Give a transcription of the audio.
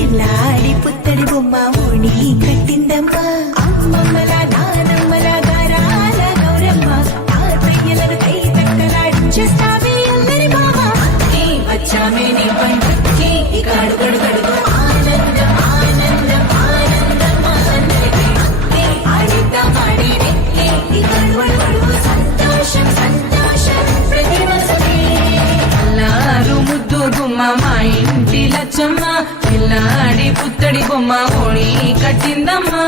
ఇల్లాడి పుత్తడి బొమ్మ ఓణి కట్టిందమ్మ అమ్మమ్మల నానమ్మల గారాల గౌరమ్మ తాతయ్యలను కై తక్కలాడించేస్తావే అందరి బావ వచ్చామే నీ పండుకి ఇకాడు గడుగడుగు ఆనందం ఆనందం ఆనందం అందరికీ ఆడిద్దాం ఆడి ఇకాడు గడుగడుగు సంతోషం సంతోషం ప్రతి వసతి అల్లారు ముద్దు గుమ్మ మా ఇంటి లచ్చమ్మ పిల్లాడి పుత్తడి బొమ్మ ఓణి కట్టిందమ్మా